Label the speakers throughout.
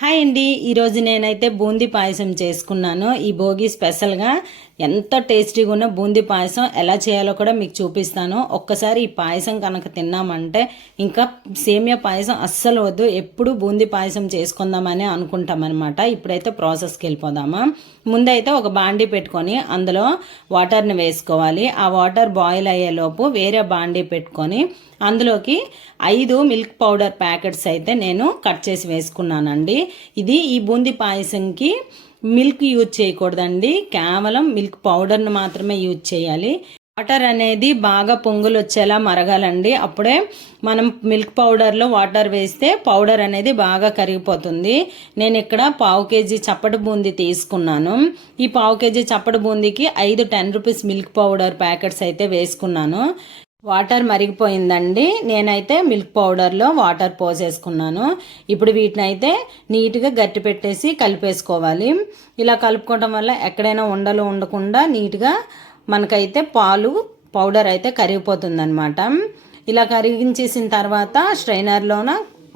Speaker 1: Hi అండి. ఈరోజు నేనైతే బూందీ పాయసం చేసుకున్నాను. ఈ భోగి స్పెషల్గా ఎంత టేస్టీగా ఉన్న బూందీ పాయసం ఎలా చేయాలో కూడా మీకు చూపిస్తాను. ఒక్కసారి ఈ పాయసం కనుక తిన్నామంటే ఇంకా సేమియా పాయసం అస్సలు వద్దు. ఎప్పుడు బూందీ పాయసం చేసుకుందామని అనుకుంటామన్నమాట. ఇప్పుడైతే ప్రాసెస్కి వెళ్ళిపోదామా? ముందైతే ఒక బాండీ పెట్టుకొని అందులో వాటర్ని వేసుకోవాలి. ఆ వాటర్ బాయిల్ అయ్యేలోపు వేరే బాండీ పెట్టుకొని అందులోకి ఐదు మిల్క్ పౌడర్ ప్యాకెట్స్ అయితే నేను కట్ చేసి వేసుకున్నానండి. ఇది ఈ బూందీ పాయసంకి మిల్క్ యూజ్ చేయకూడదండి. కేవలం మిల్క్ పౌడర్ను మాత్రమే యూజ్ చేయాలి. వాటర్ అనేది బాగా పొంగులు వచ్చేలా మరగాలండి. అప్పుడే మనం మిల్క్ పౌడర్లో వాటర్ వేస్తే పౌడర్ అనేది బాగా కరిగిపోతుంది. నేను ఇక్కడ పావు కేజీ చప్పటి బూందీ తీసుకున్నాను. ఈ పావు కేజీ చప్పటి బూందీకి ఐదు ten rupees milk powder packets అయితే వేసుకున్నాను. వాటర్ మరిగిపోయిందండి. నేనైతే మిల్క్ పౌడర్లో వాటర్ పోసేసుకున్నాను ఇప్పుడు వీటిని అయితే నీట్గా గట్టి పెట్టేసి కలిపేసుకోవాలి. ఇలా కలుపుకోవడం వల్ల ఎక్కడైనా ఉండలు ఉండకుండా నీట్గా మనకైతే పాలు పౌడర్ అయితే కరిగిపోతుందనమాట ఇలా కరిగించేసిన తర్వాత స్ట్రైనర్లోన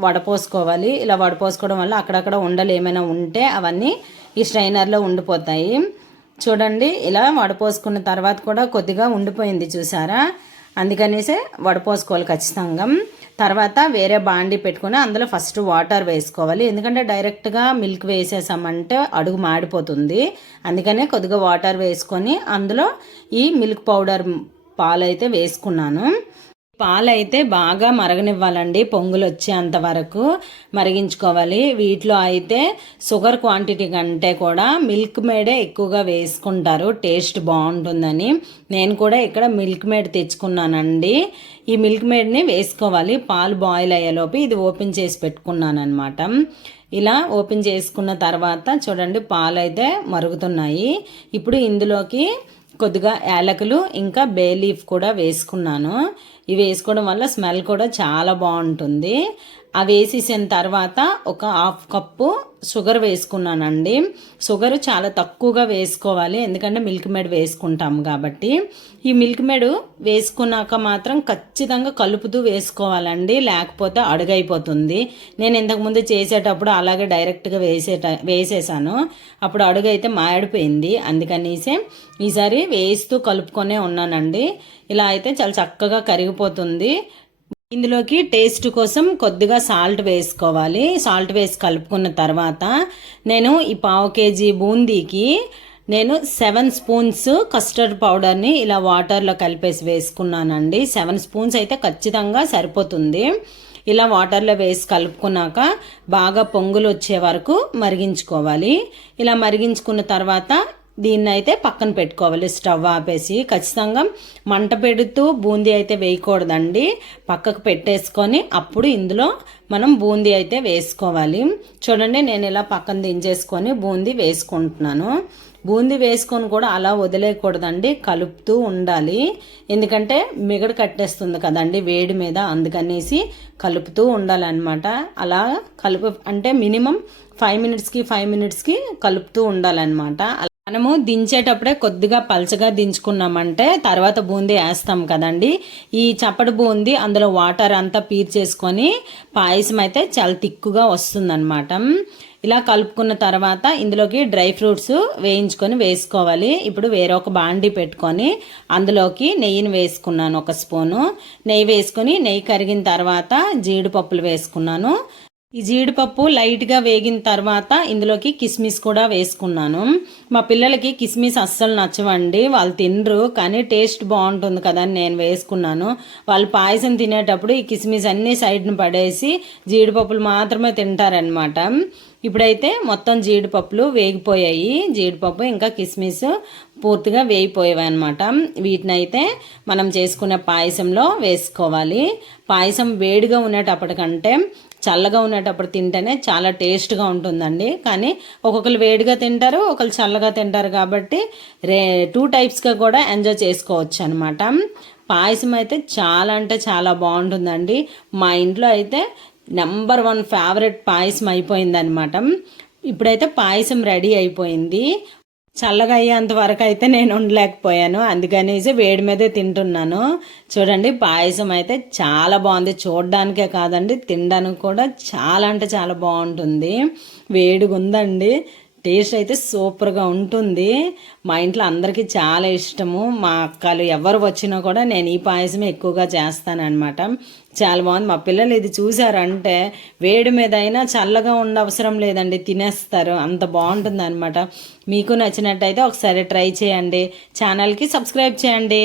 Speaker 1: వడపోసుకోవాలి ఇలా వడపోసుకోవడం వల్ల అక్కడక్కడ ఉండలు ఏమైనా ఉంటే అవన్నీ ఈ స్ట్రైనర్లో ఉండిపోతాయి. చూడండి ఇలా వడపోసుకున్న తర్వాత కూడా కొద్దిగా ఉండిపోయింది చూసారా? అందుకనేసే వడపోసుకోవాలి ఖచ్చితంగా. తర్వాత వేరే బాండి పెట్టుకుని అందులో ఫస్ట్ వాటర్ వేసుకోవాలి. ఎందుకంటే డైరెక్ట్గా మిల్క్ వేసేసామంటే అడుగు మాడిపోతుంది. అందుకనే కొద్దిగా వాటర్ వేసుకొని అందులో ఈ మిల్క్ పౌడర్ పాలైతే వేసుకున్నాను. పాలైతే బాగా మరగనివ్వాలండి పొంగులు వచ్చేంత వరకు మరిగించుకోవాలి. వీటిలో అయితే షుగర్ క్వాంటిటీ కంటే కూడా మిల్క్ మేడే ఎక్కువగా వేసుకుంటారు. టేస్ట్ బాగుంటుందని. నేను కూడా ఇక్కడ మిల్క్ మేడ్ తెచ్చుకున్నానండి. ఈ మిల్క్ మేడ్ని వేసుకోవాలి. పాలు బాయిల్ అయ్యేలోపు ఇది ఓపెన్ చేసి పెట్టుకున్నాను అనమాట ఇలా ఓపెన్ చేసుకున్న తర్వాత చూడండి పాలు అయితే మరుగుతున్నాయి. ఇప్పుడు ఇందులోకి కొద్దిగా యాలకులు ఇంకా బే లీఫ్ కూడా వేసుకున్నాను. ఇవి వేసుకోవడం వల్ల స్మెల్ కూడా చాలా బాగుంటుంది. అవి వేసేసిన తర్వాత ఒక హాఫ్ కప్పు షుగర్ వేసుకున్నానండి. షుగర్ చాలా తక్కువగా వేసుకోవాలి. ఎందుకంటే మిల్క్ మేడ్ వేసుకుంటాం కాబట్టి. ఈ మిల్క్ మేడ్ వేసుకున్నాక మాత్రం ఖచ్చితంగా కలుపుతూ వేసుకోవాలండి. లేకపోతే అడుగైపోతుంది. నేను ఇంతకుముందు చేసేటప్పుడు అలాగే డైరెక్ట్గా వేసేట వేసేసాను. అప్పుడు అడుగు అయితే మాడిపోయింది. అందుకనేసి ఈసారి వేస్తూ కలుపుకొనే ఉన్నానండి. ఇలా అయితే చాలా చక్కగా కరిగిపోతుంది. ఇందులోకి టేస్ట్ కోసం కొద్దిగా సాల్ట్ వేసుకోవాలి. సాల్ట్ వేసి కలుపుకున్న తర్వాత నేను ఈ పావు కేజీ బూందీకి నేను సెవెన్ స్పూన్స్ కస్టర్డ్ పౌడర్ని ఇలా వాటర్లో కలిపేసి వేసుకున్నానండి. సెవెన్ స్పూన్స్ అయితే ఖచ్చితంగా సరిపోతుంది. ఇలా వాటర్లో వేసి కలుపుకున్నాక బాగా పొంగులు వచ్చే వరకు మరిగించుకోవాలి. ఇలా మరిగించుకున్న తర్వాత దీన్ని అయితే పక్కన పెట్టుకోవాలి. స్టవ్ ఆపేసి ఖచ్చితంగా మంట పెడుతూ బూందీ అయితే వేయకూడదండి. పక్కకు పెట్టేసుకొని అప్పుడు ఇందులో మనం బూందీ అయితే వేసుకోవాలి. చూడండి నేను ఇలా పక్కన దించేసుకొని బూందీ వేసుకుంటున్నాను. బూందీ వేసుకొని కూడా అలా వదిలేయకూడదండి. కలుపుతూ ఉండాలి. ఎందుకంటే మిగడ కట్టేస్తుంది కదండి వేడి మీద. అందుకనేసి కలుపుతూ ఉండాలన్నమాట. అలా కలుపు అంటే మినిమం ఫైవ్ మినిట్స్కి ఫైవ్ మినిట్స్కి కలుపుతూ ఉండాలన్నమాట. మనము దించేటప్పుడే కొద్దిగా పలచగా దించుకున్నామంటే తర్వాత బూందీ వేస్తాం కదండి. ఈ చప్పటి బూందీ అందులో వాటర్ అంతా పీర్చేసుకొని పాయసం అయితే చాలా తిక్కుగా వస్తుందన్నమాట. ఇలా కలుపుకున్న తర్వాత ఇందులోకి డ్రై ఫ్రూట్స్ వేయించుకొని వేసుకోవాలి. ఇప్పుడు వేరే ఒక బాండి పెట్టుకొని అందులోకి నెయ్యిని వేసుకున్నాను ఒక స్పూను. నెయ్యి వేసుకొని నెయ్యి కరిగిన తర్వాత జీడిపప్పులు వేసుకున్నాను. ఈ జీడిపప్పు లైట్గా వేగిన తర్వాత ఇందులోకి కిస్మిస్ కూడా వేసుకున్నాను. మా పిల్లలకి కిస్మిస్ అస్సలు నచ్చవండి. వాళ్ళు తినరు కానీ టేస్ట్ బాగుంటుంది కదా అని నేను వేసుకున్నాను. వాళ్ళు పాయసం తినేటప్పుడు ఈ కిస్మిస్ అన్ని సైడ్ని పడేసి జీడిపప్పులు మాత్రమే తింటారనమాట ఇప్పుడైతే మొత్తం జీడిపప్పులు వేగిపోయాయి. జీడిపప్పు ఇంకా కిస్మిస్ పూర్తిగా వేయిపోయాయి అనమాట వీటిని అయితే మనం చేసుకునే పాయసంలో వేసుకోవాలి. పాయసం వేడిగా ఉండేటప్పటికంటే చల్లగా ఉండేటప్పుడు తింటేనే చాలా టేస్ట్గా ఉంటుందండి. కానీ ఒక్కొక్కరు వేడిగా తింటారు ఒకరు చల్లగా తింటారు కాబట్టి రే టూ టైప్స్గా కూడా ఎంజాయ్ చేసుకోవచ్చు అనమాట పాయసం అయితే చాలా అంటే చాలా బాగుంటుందండి. మా ఇంట్లో అయితే నెంబర్ వన్ ఫేవరెట్ పాయసం అయిపోయింది అనమాట ఇప్పుడైతే పాయసం రెడీ అయిపోయింది. చల్లగా అయ్యేంత వరకు అయితే నేను ఉండలేకపోయాను. అందుకనేసి వేడి మీదే తింటున్నాను. చూడండి పాయసం అయితే చాలా బాగుంది. చూడడానికే కాదండి తినడానికి కూడా చాలా అంటే చాలా బాగుంటుంది. వేడిగా ఉందండి టేస్ట్ అయితే సూపర్గా ఉంటుంది. మా ఇంట్లో అందరికీ చాలా ఇష్టము. మా అక్కలు ఎవరు వచ్చినా కూడా నేను ఈ పాయసమే ఎక్కువగా చేస్తానన్నమాట. చాలా బాగుంది. మా పిల్లలు ఇది చూసారంటే వేడి మీద అయినా చల్లగా ఉండ అవసరం లేదండి. తినేస్తారు. అంత బాగుంటుంది అనమాట మీకు నచ్చినట్టయితే ఒకసారి ట్రై చేయండి. ఛానల్కి సబ్స్క్రైబ్ చేయండి.